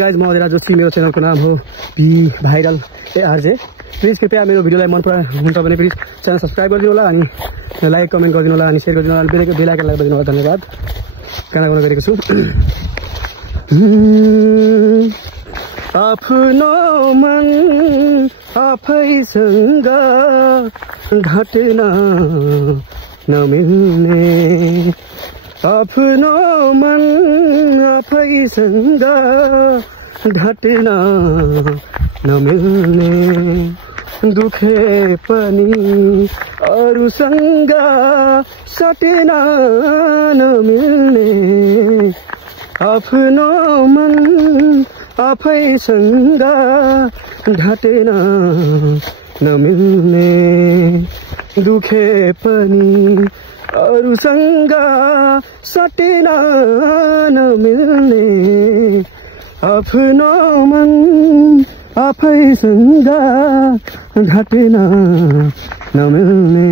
Guys म अधेरा जोशी, मेरो च्यानलको नाम हो पी भाइरल ARJ। प्लिज कृपया मेरो भिडियोलाई मन पराउनुहुन्छ भने प्लिज च्यानल सब्सक्राइब गरिदिनु होला अनि लाइक कमेन्ट गरिदिनु होला अनि सेयर गरिदिनु होला, बेल आइकन लगाइदिनु होला। धन्यवाद। गाना गाउन गरेको छु। आफ्नो मन आफैसँग घटना नमिल्ने, आफ्नो मन आफैसँग घटना नमिल्ने, दुखे पनि अरूसँग सटेन नमिल्ने, आफ्नो मन आफैसँग घटेन नमिल्ने, दुखे पनि अरूसँग सटेन नमिल्ने, आफ्नो मन आफैसँग घटेन नमिल्ने।